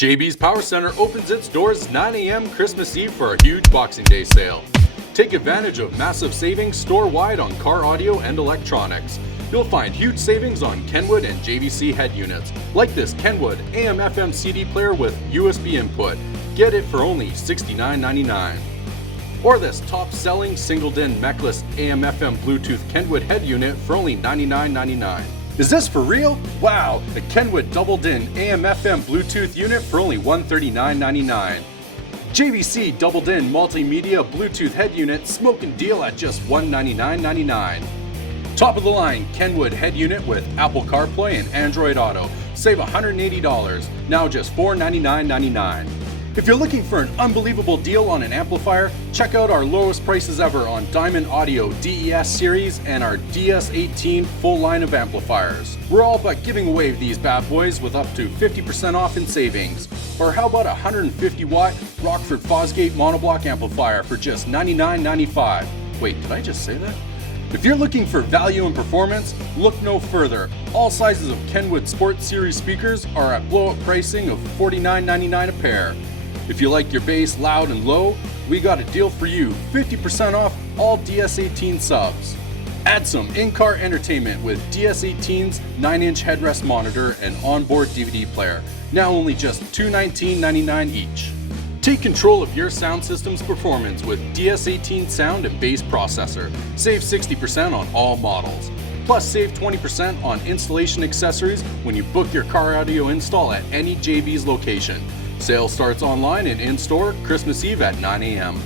JB's Power Center opens its doors 9 a.m. Christmas Eve for a huge Boxing Day sale. Take advantage of massive savings store-wide on car audio and electronics. You'll find huge savings on Kenwood and JVC head units, like this Kenwood AM/FM CD player with USB input. Get it for only $69.99. Or this top-selling single-DIN Mechless AM/FM Bluetooth Kenwood head unit for only $99.99. Is this for real? Wow, the Kenwood double-DIN AM/FM Bluetooth unit for only $139.99. JVC double-DIN multimedia Bluetooth head unit smoking deal at just $199.99. Top of the line Kenwood head unit with Apple CarPlay and Android Auto. Save $180, now just $499.99. If you're looking for an unbelievable deal on an amplifier, check out our lowest prices ever on Diamond Audio DES series and our DS18 full line of amplifiers. We're all but giving away these bad boys with up to 50% off in savings. Or how about a 150 watt Rockford Fosgate monoblock amplifier for just $99.95? Wait, did I just say that? If you're looking for value and performance, look no further. All sizes of Kenwood Sport Series speakers are at blowout pricing of $49.99 a pair. If you like your bass loud and low, we got a deal for you, 50% off all DS18 subs. Add some in-car entertainment with DS18's 9-inch headrest monitor and onboard DVD player, now only just $219.99 each. Take control of your sound system's performance with DS18 sound and bass processor. Save 60% on all models. Plus save 20% on installation accessories when you book your car audio install at any JB's location. Sale starts online and in-store Christmas Eve at 9 a.m.